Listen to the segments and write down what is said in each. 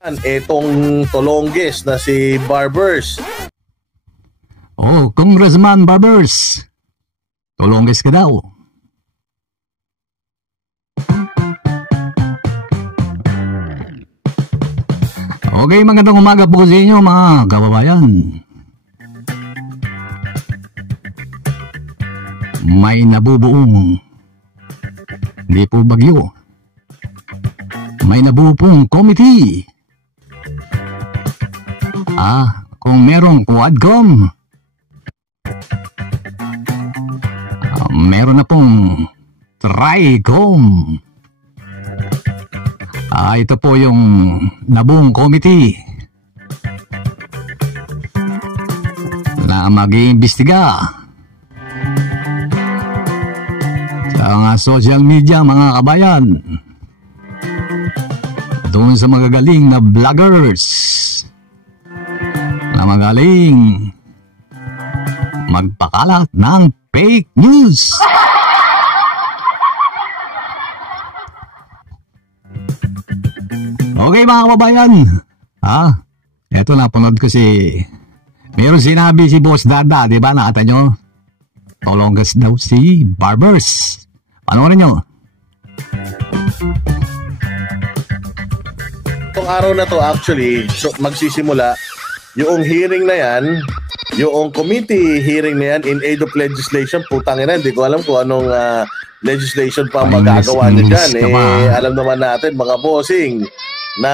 Etong Tolonges na si Barbers. Oh, Congressman Barbers. Tolonges ka daw. Okay, magandang umaga po sa inyo mga kababayan. May nabubuong, hindi po bagyo, may nabubuong committee. Kung merong Quadcom, meron na pong Tricom. Ito po yung nabuong committee na mag-iimbestiga sa mga social media mga kabayan doon sa magagaling na vloggers na magaling magpakalat ng fake news. Okay mga kababayan, eto napanood ko meron sinabi si Boss Dada, di ba, nakata nyo? Tolonges daw si Barbers. Panoorin nyo. Itong araw na to actually, magsisimula yung hearing na yan, yung committee hearing na yan in aid of legislation. Putang ina, hindi ko alam kung anong legislation pa magagawa nyo dyan. Alam naman natin mga bossing na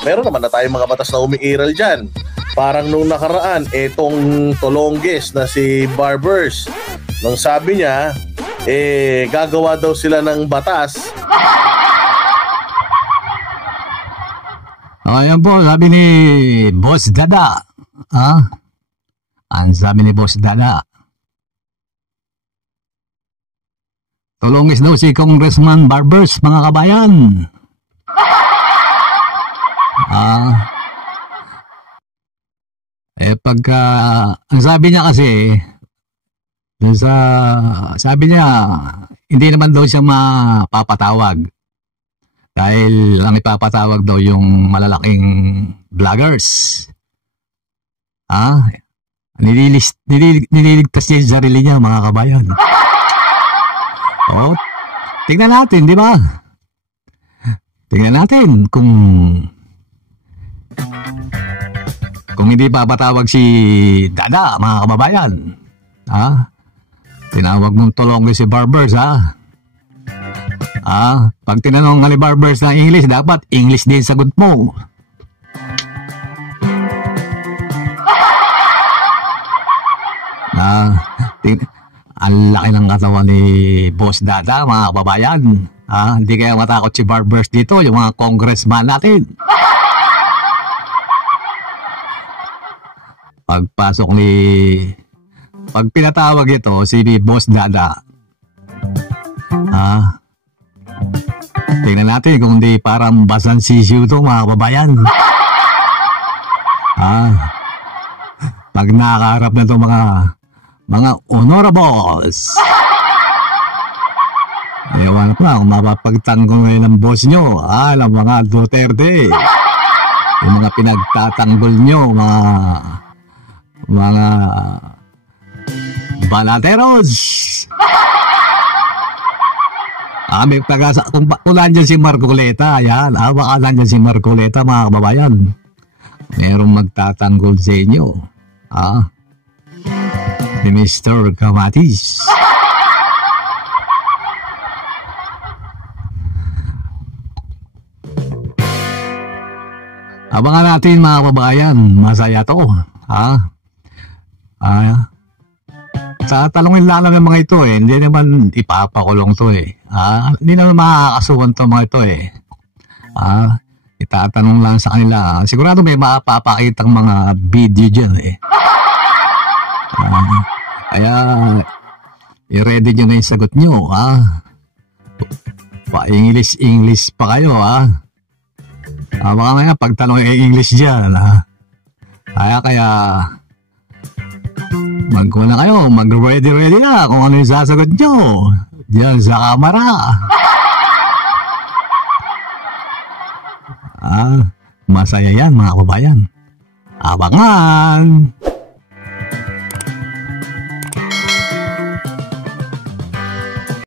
meron naman na tayong mga batas na umiiral dyan. Parang nung nakaraan, etong Tolonges na si Barbers, nung sabi niya, gagawa daw sila ng batas. Ayan po, sabi ni Boss Dada. Ang sabi ni Boss Dada, Tolonges daw si Congressman Barbers, mga kabayan. Pagka ang sabi niya kasi sabi niya hindi naman daw siya mapapatawag dahil ang ipapatawag daw yung malalaking vloggers. Nililigtas niya yung sarili niya mga kabayan. Tingnan natin, di ba? Tingnan natin kung hindi papatawag si Dada, mga kababayan. Tinawag mong Tolonges si Barbers, pag tinanong ni Barbers ng English, dapat English din sagot mo. Ang laki ng katawan ni Boss Dada, mga kababayan. Hindi kaya matakot si Barbers dito, yung mga congressman natin. Pag pinatawag ito si Boss Dada, tingnan natin kung di parang basan sisiw ito mga kababayan. Pag nakaharap na ito mga honorables, ewan pa kung mapapagtanggol ngayon ng boss nyo, ng mga Duterte, yung mga pinagtatanggol nyo, mga banateros. May pag-asa kung nandyan si Marcoleta, yan, baka nandyan si Marcoleta mga kababayan, merong magtatanggol sa inyo, ni Mr. Kamatis. Abangan natin mga kababayan, masaya to. Tatalungin lang naman mga ito hindi naman ipapakulong to hindi naman makakasuhan to mga ito itatanong lang sa kanila. Sigurado may mapapakitang mga video dyan kaya i-ready nyo na yung sagot nyo pa-English pa kayo baka nga pagtanong yung English dyan kaya magkuna kayo, mag-ready na kung ano yung sasagot nyo diyan sa kamera. Masaya yan mga kababayan. Abangan!